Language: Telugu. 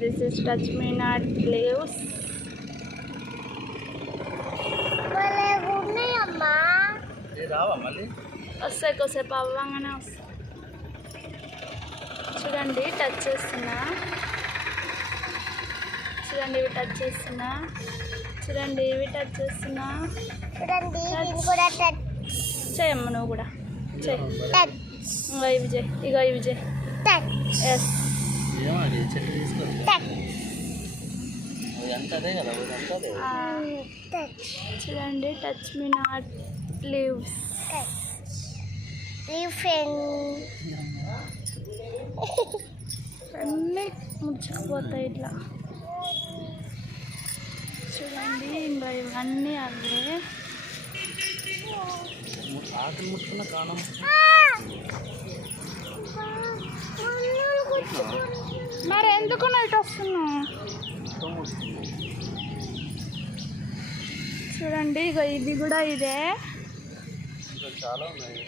This is touch me not leaves. వస్తాయి కొద్దిసేపు అవ్వగానే వస్తాయి. చూడండి టచ్ చేస్తున్నా, చూడండి ఇవి టచ్ చేస్తున్నా, చూడండి ఇవి టచ్ చేస్తున్నా. చూడండి చేయమ్మ నువ్వు కూడా చేయి. ఇగో ఇవి చేయి, ఇగో ఇవి చేయి. ఎస్ చూడండి టచ్ మీ నాట్ లీవ్స్. అన్నీ ముడుచుకుపోతాయి ఇట్లా. చూడండి ఇంకా ఇవన్నీ అవే. మరి ఎందుకు నైట్ వస్తున్నావు? చూడండి ఇక ఇది కూడా ఇదే. చాలా ఉన్నాయి.